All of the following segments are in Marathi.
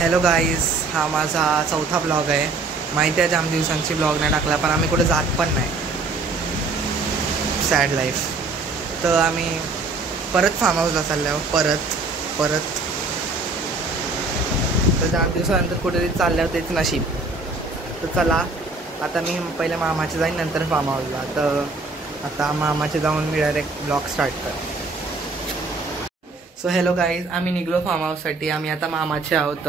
हॅलो गाईज, हा माझा चौथा ब्लॉग आहे. माहिती आहे जाम दिवसांची ब्लॉग नाही टाकला, पण आम्ही कुठे जात पण नाही. Sad life. तर आम्ही परत फार्म हाऊसला चाललो आहोत. परत तर जाम दिवसानंतर कुठेतरी चालल्यावर तेच नशीब. तर चला, आता मी पहिले मामाचे जाईन, नंतर फार्म हाऊसला. तर आता मामाचे जाऊन मी डायरेक्ट ब्लॉग स्टार्ट कर. सो हॅलो गाईज, आम्ही निघलो फार्म हाऊससाठी. आम्ही आता मामाचे आहोत.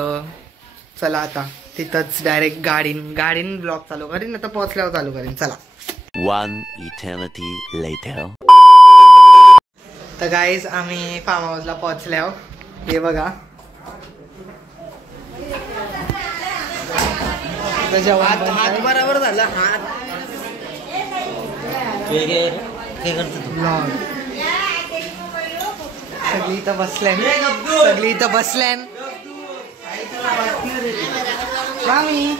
चला आता तिथंच डायरेक्ट गाडीन ब्लॉग चालू करीन. आता पोहोचल्यावर चालू करीन. चला. One eternity later. तर गाईज, आम्ही फार्म हाऊसला पोहोचल्यावर हे बघा. हात बरोबर झाला. हात काय करतो ब्लॉग. सगळी इथं बसल्यान. मामी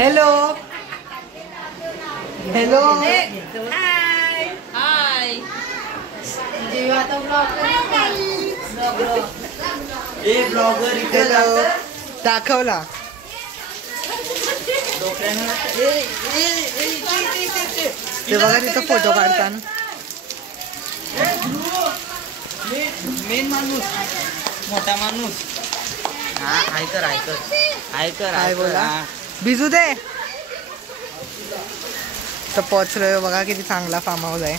हॅलो दाखवला. ते बघा तिथं फोटो काढताना. मेन माणूस, मोठा माणूस. ऐकर बोला. बिजू दे. तर पोचलोय बघा, किती चांगला फार्म हाऊस आहे.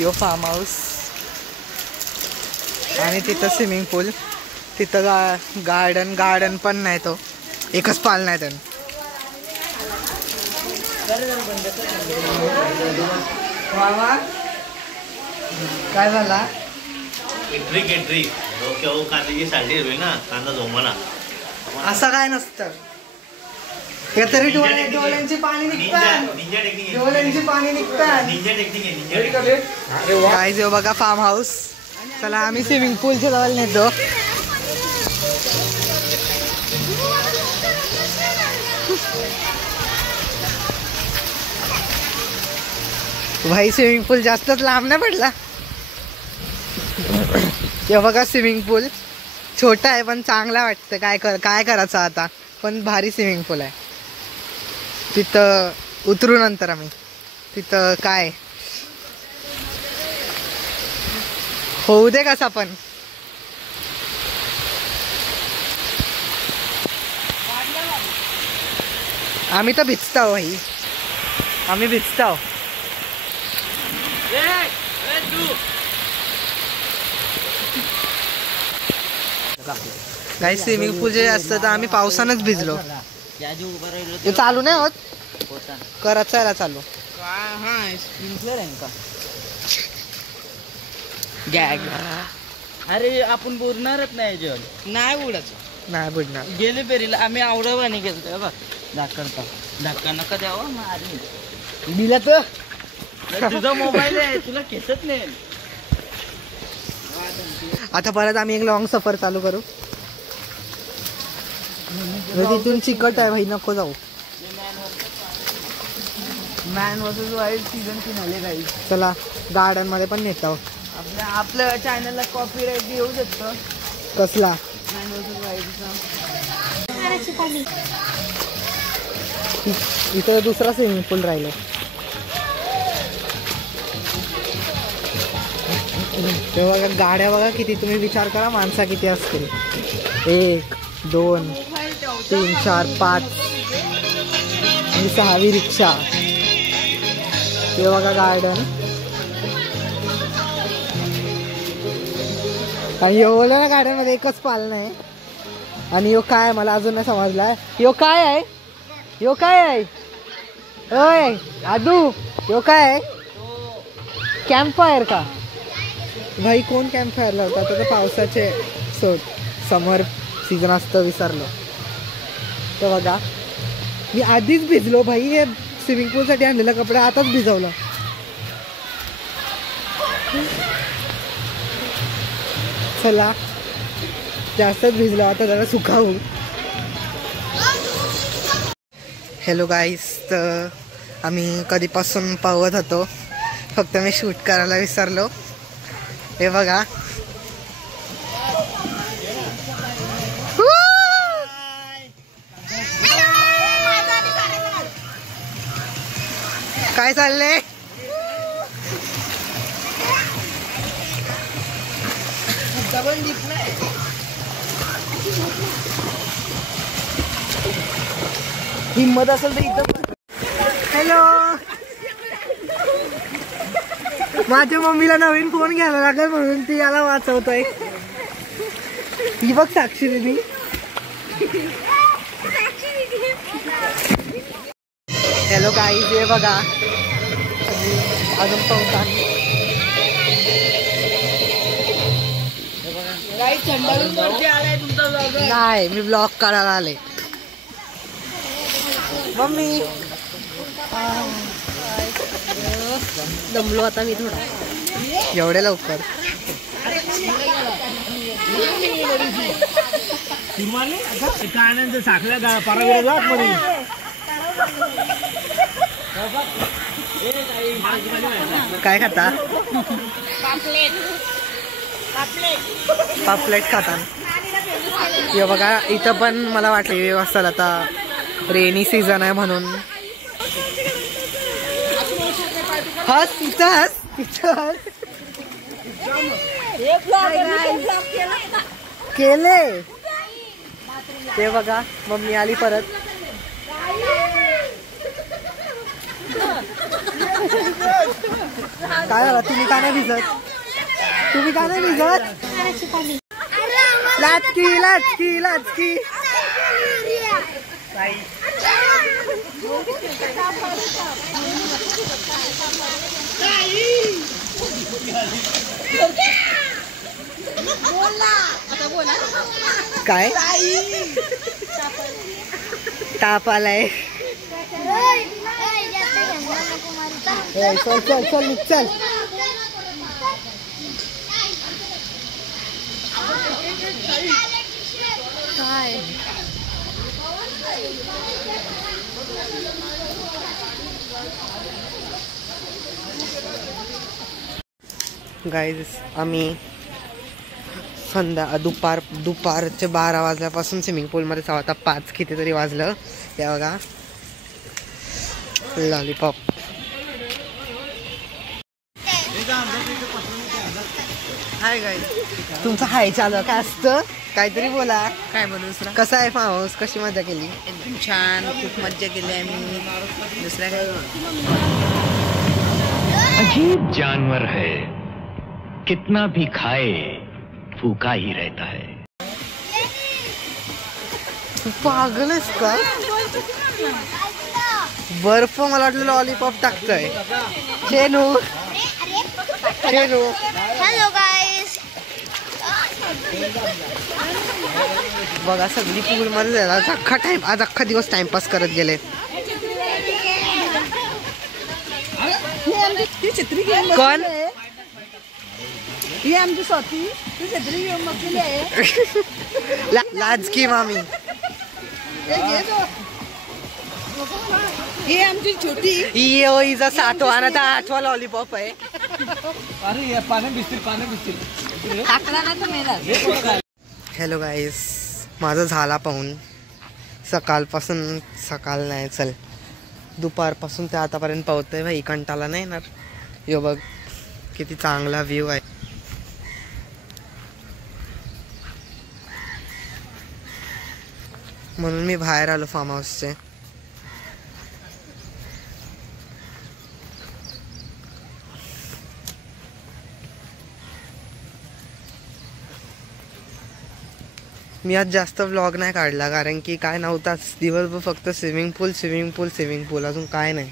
यो फार्म हाऊस. आणि तिथं स्विमिंग पूल. तिथं गार्डन पण नाही. तो एकच पाल नाही त्यानं. मामा काय झाला. केटरी कांद्याची साडी हिरवी ना, कांदा झोमाना. असं काय नसतं. तरी डोळ्यांची पाणी निघतात. काय जो बघा फार्म हाऊस. चला आम्ही स्विमिंग पूलच्या जवळ नेतो. भाई स्विमिंग पूल जास्तच लांब नाही पडला. हे बघा स्विमिंग पूल छोटा आहे पण चांगला वाटतं. काय करायचं आता. पण भारी स्विमिंग पूल आहे. तिथं उतरू नंतर आम्ही. तिथं काय होऊ दे कसा पण. आम्ही तर भिजताव भाई. आम्ही भिजताव. काही स्विमिंग पूल जे असतं तर आम्ही पावसानंच भिजलो. ते चालू नाही होत. करायला चालू. अरे आपण बोलणारच नाही. जल नाही बुडणार. गेले पेरीला आम्ही आवडावा नाही गेलो. बघ धक्का नका द्यावा. दिला तर तुझा मोबाईल आहे, तुला खेचत नाही. आता परत आम्ही एक लॉंग सफर चालू करू. तिथून चिकट आहे भाई, नको जाऊ. मॅन वर्सेस वाईल्ड सीझन 3 आले काही. चला गार्डन मध्ये पण नेतो. आपल्या चॅनलला कॉपीराईट येऊ शकतो. कसला मॅन वर्सेस वाईल्डचा. इथं दुसरा स्विमिंग पूल राहिला. ते बघा गाड्या बघा किती. तुम्ही विचार करा माणसा किती असतील. 1 2 3 4 5 आणि 6वी रिक्षा. ते बघा गार्डन. आणि एवढ्या ना गार्डनमध्ये एकच पाल नाही. आणि यो काय मला अजून नाही समजला. यो काय आहे. ओय आदू, यो काय आहे. कॅम्प फायर का भाई. कोण कॅम्प फायर लावतात. आता तर पावसाचे समर सीझन असतं विसरलो. तर बघा मी आधीच भिजलो भाई. हे स्विमिंग पूलसाठी आणलेला कपडा आताच भिजवला. चला जास्तच भिजलो. आता जरा सुकावू. हॅलो गाईस, तर आम्ही कधीपासून पाहत होतो, फक्त मी शूट करायला विसरलो. हे बघा काय चाललंय? हिम्मत असेल तर इथं. हॅलो, माझ्या मम्मीला नवीन फोन घ्यायला लागेल म्हणून ती याला वाचवतोय. ही बघ साक्षी दिदी. हॅलो गाईज, हे बघा अजून पावसात. नाही, मी ब्लॉग काढायला आले. मम्मी दमलो आता मी थोडा. एवढ्या लवकर काय खाता? पापलेट खाता. हे बघा इथं पण मला वाटले वाजता आता रेनी सीझन आहे म्हणून. हस तिथं केले. ते बघा मम्मी आली परत. काय झालं? तुम्ही का नाही भिजत? लाचकी. काय ताप आलाय? चल. काय गाईज, आम्ही दुपारचे 12 वाजल्यापासून स्विमिंग पूलमध्ये जाऊ. आता 5 कितीतरी वाजलं. हे बघा लॉलीपॉप. हाय गाईज, तुमचं हाय चालू काय असतं? काहीतरी बोला. काय बोलू दुसरा? कसा आहे फार्म हाऊस? कशी मजा केली? एकदम छान, खूप मज्जा केली आम्ही. दुसऱ्या काय? अजीब जानवर है, कितना भी खाए भूखा ही रहता है. तू पागल आहेस का? बर्फ मला वाटलं लॉलीपॉप टाकतोय. Shenu hello guys. बघा सगळी पूल मध्ये आज अख्खा दिवस टाइमपास करत गेले. कोण? ही आमची स्वाती. ती छत्री घेऊन बसलेली आहे. लाजकी मामी. ही आमची छोटी. हिचा 7वा ना 8वा लॉलीपॉप आहे. हॅलो गाईस, माझं झाला पाहून सकाळ नाही चल दुपारपासून ते आतापर्यंत पाहतोय भाई. कंटाळा नाही येणार. यो बघ किती चांगला व्ह्यू आहे. म्हणून मी बाहेर आलो फार्म हाऊसचे. मी आज जास्त व्लॉग नाही काढला कारण की काय नव्हताच. दिवसभर फक्त स्विमिंग पूल अजून काय नाही.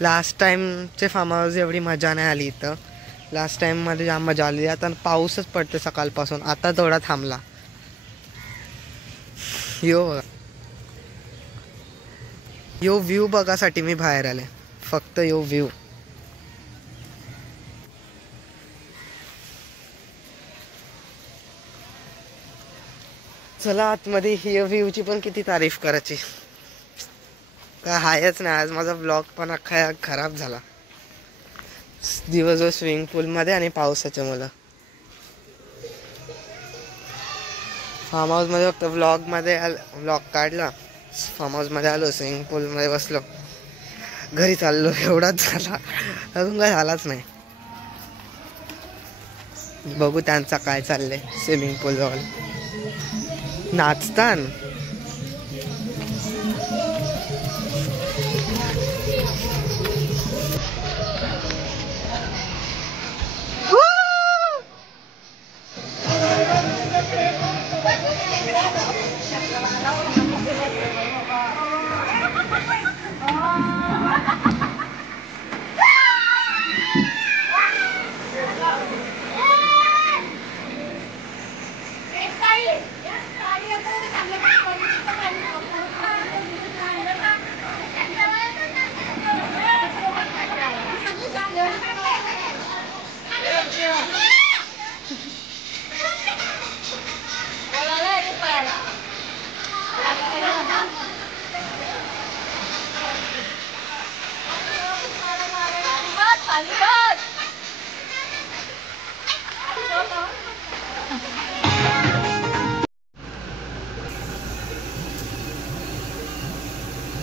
लास्ट टाइमचे फार्म हाऊस एवढी मजा नाही आली इथं. लास्ट टाइममध्ये जाम मजा आली. आता पाऊसच पडते सकाळपासून. आता थोडा थांबला. यो व्ह्यू बघासाठी मी बाहेर आले. फक्त यो व्ह्यू. चला आतमध्ये. ही व्ह्यूची पण किती तारीफ करायची. काय हायच नाही. आज माझा ब्लॉग पण अख्खा खराब झाला. दिवसभर स्विमिंग पूलमध्ये आणि पावसाच्या मुलं. फार्म हाऊसमध्ये फक्त व्लॉग काढला. फार्म हाऊसमध्ये आलो, स्विमिंग पूलमध्ये बसलो, घरी चाललो, एवढाच झाला. अजून काय झालाच नाही. बघू त्यांचा काय चाललंय स्विमिंग पूल जवळ. नाचतान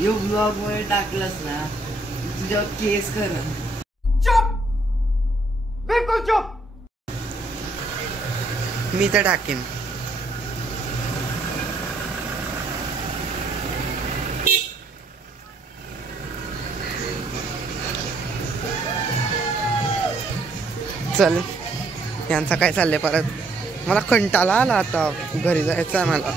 यो ब्लॉग मध्ये टाकलंस ना तुझ्यावर केस कर. मी तर टाकीन. चल, यांचा काय चाललंय परत. मला कंटाळा आला आता, घरी जायचं आहे मला.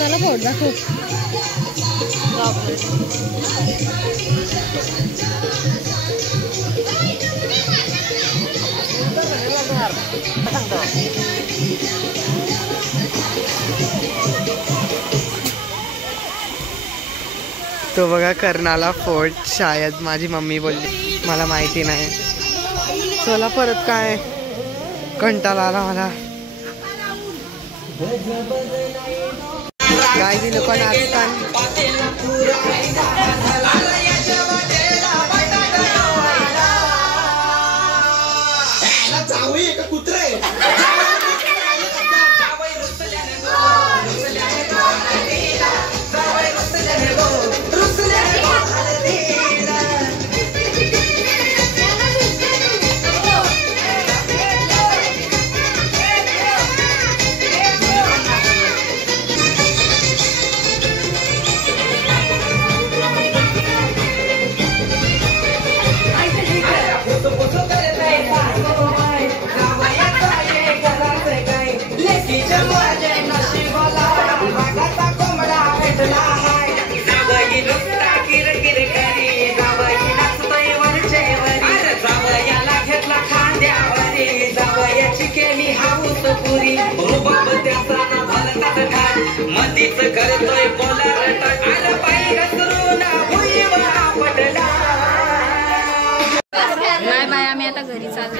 मला फोड दाखव. तो बघा कर्नाला फोर्ट, शायद माझी मम्मी बोलली, मला माहिती नाही. चला परत काय कंटाळा आला मला. काय दिलं पण आजकाल.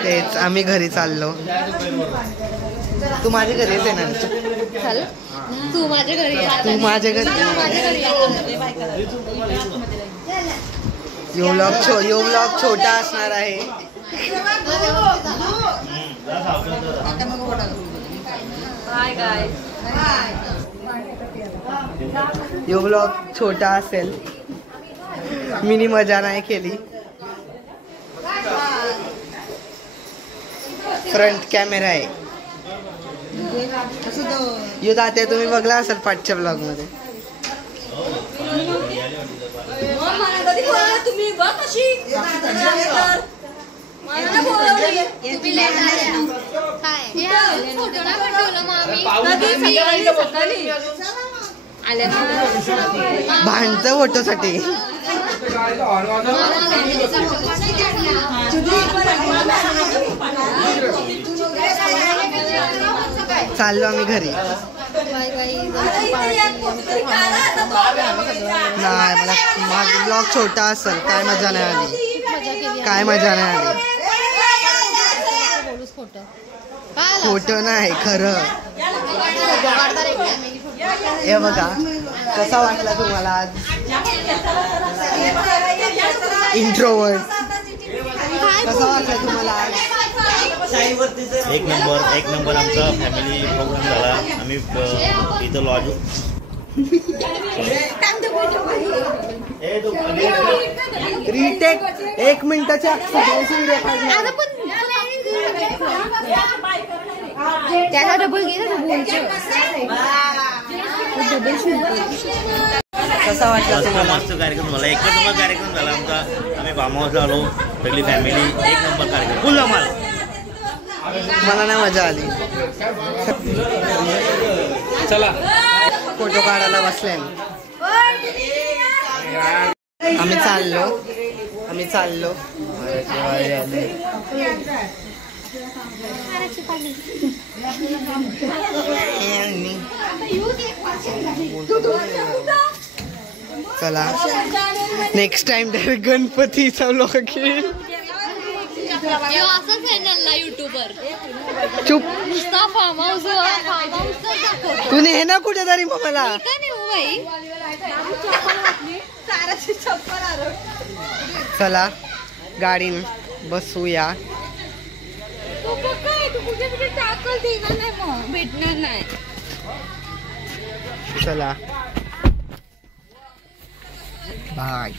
तेच आम्ही घरी चाललो. तू माझ्या घरी येते ना. तू माझ्या घरी तू माझ्या घरी. यो व्लॉग छोटा असणार आहे. यो व्लॉग छोटा असेल. मिनी मजा नाही केली. फ्रंट कॅमेरा आहे. यो दाते तुम्ही बघला असेल पाठच्या ब्लॉग मध्ये. भांडतं फोटोसाठी. चाललो आम्ही घरी. नाही मला माझा ब्लॉग छोटा असेल. काय मजा नाही आली. काय मजा नाही आली. खोटं नाही खरं. हे बघा कसा वाटला तुम्हाला आज इंट्रोवर्ट. कसा वाटला तुम्हाला आज. एक नंबर आमचा फॅमिली प्रोग्राम झाला. आम्ही इथं लॉज रिटेक 1 मिनिटाच्या त्याला डबल गेला कसा वाटला तुम्हाला. मस्त कार्यक्रम झाला. एक नंबर कार्यक्रम झाला आमचा. आम्ही फार्म हाऊसला आलो सगळी फॅमिली. 1 नंबर कार्यक्रम फुल धमाल. मला नाही मजा आली. चला फोटो काढायला बसले. आम्ही चाललो. चला नेक्स्ट टाइम डायरेक्ट गणपतीचा व्लॉग येईल. असं चॅनल ना युट्यूबर चुप. नुसता फार्म हाऊस तू हे ना कुठेतरी मग मला चला गाडी बसूया. भेटणार नाही. चला बाय.